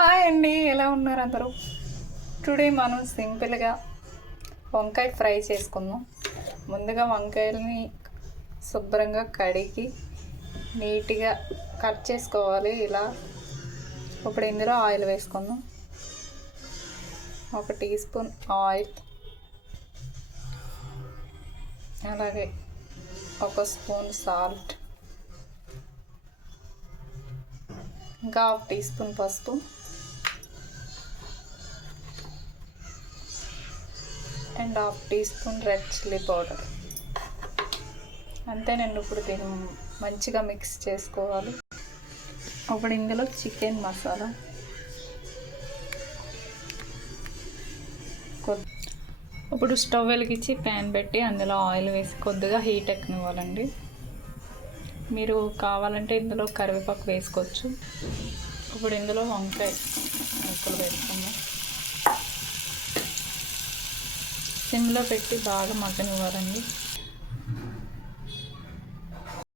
Hi అండి, ఎలా ఉన్నారు అందరూ? టుడే మనం సింపుల్గా వంకాయ ఫ్రై చేసుకుందాం. ముందుగా వంకాయలని శుభ్రంగా కడిగి నీట్గా కట్ చేసుకోవాలి ఇలా. ఇప్పుడు ఇందులో ఆయిల్ వేసుకుందాం. 1 టీ స్పూన్ ఆయిల్, అలాగే 1 స్పూన్ సాల్ట్, ఇంకా 1 టీ స్పూన్ పసుపు and 1/2 teaspoon red chilli powder. అంతేనండి. ఇప్పుడు దీన్ని మంచిగా మిక్స్ చేసుకోవాలి. ఇప్పుడు ఇందులో చికెన్ మసాలా, ఇప్పుడు స్టవ్ వెలిగించి ప్యాన్ పెట్టి అందులో ఆయిల్ వేసి కొద్దిగా హీట్ ఎక్కనివ్వాలండి. మీరు కావాలంటే ఇందులో కరివేపాకు వేసుకోవచ్చు. ఇప్పుడు ఇందులో వంకాయ ముక్కలు వేసుకుందాం. సిమ్లో పెట్టి బాగా మగ్గనివ్వాలండి.